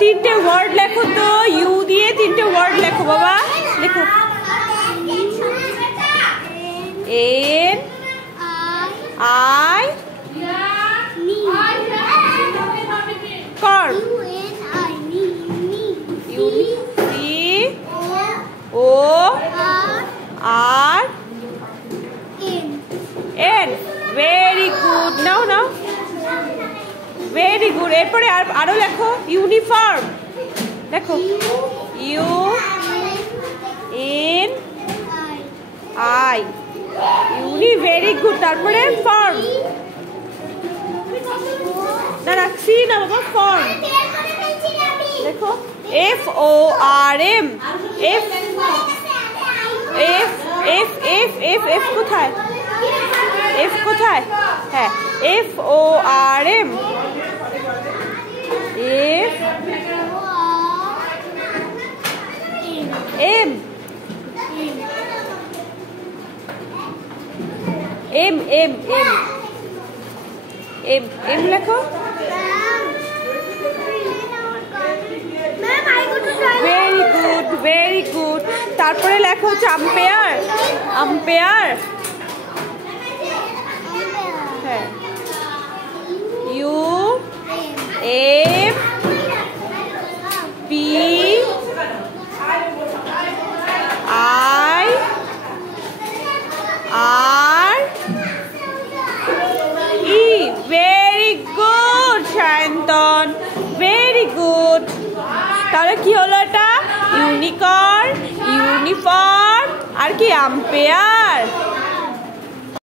তিনটে ওয়ার্ড লেখো তো, ইউ দিয়ে তিনটে ওয়ার্ড লেখো বাবা, লেখো। এন আই কর, U C O R N. Very good, now now, very good. এরপরে আরো লেখো, ইউনিফর্ম লেখো, U N I, uni. Very good. তারপরে ফর্ম, না না সি না বাবা, ফর্ম দেখো, F O R M. F F F F F F কোথায়, এফ কোথায়? হ্যাঁ, F O R M. F M M M M M M লেখো। Very good, very good. তারপরে লেখো হচ্ছে আম্পায়ার, আম্পায়ার। হ্যাঁ, U M P I R E. Very good Sayantan, very good. তাহলে কি হলো এটা? ইউনিকর্ন, ইউনিফর্ম আর কি আম্পায়ার।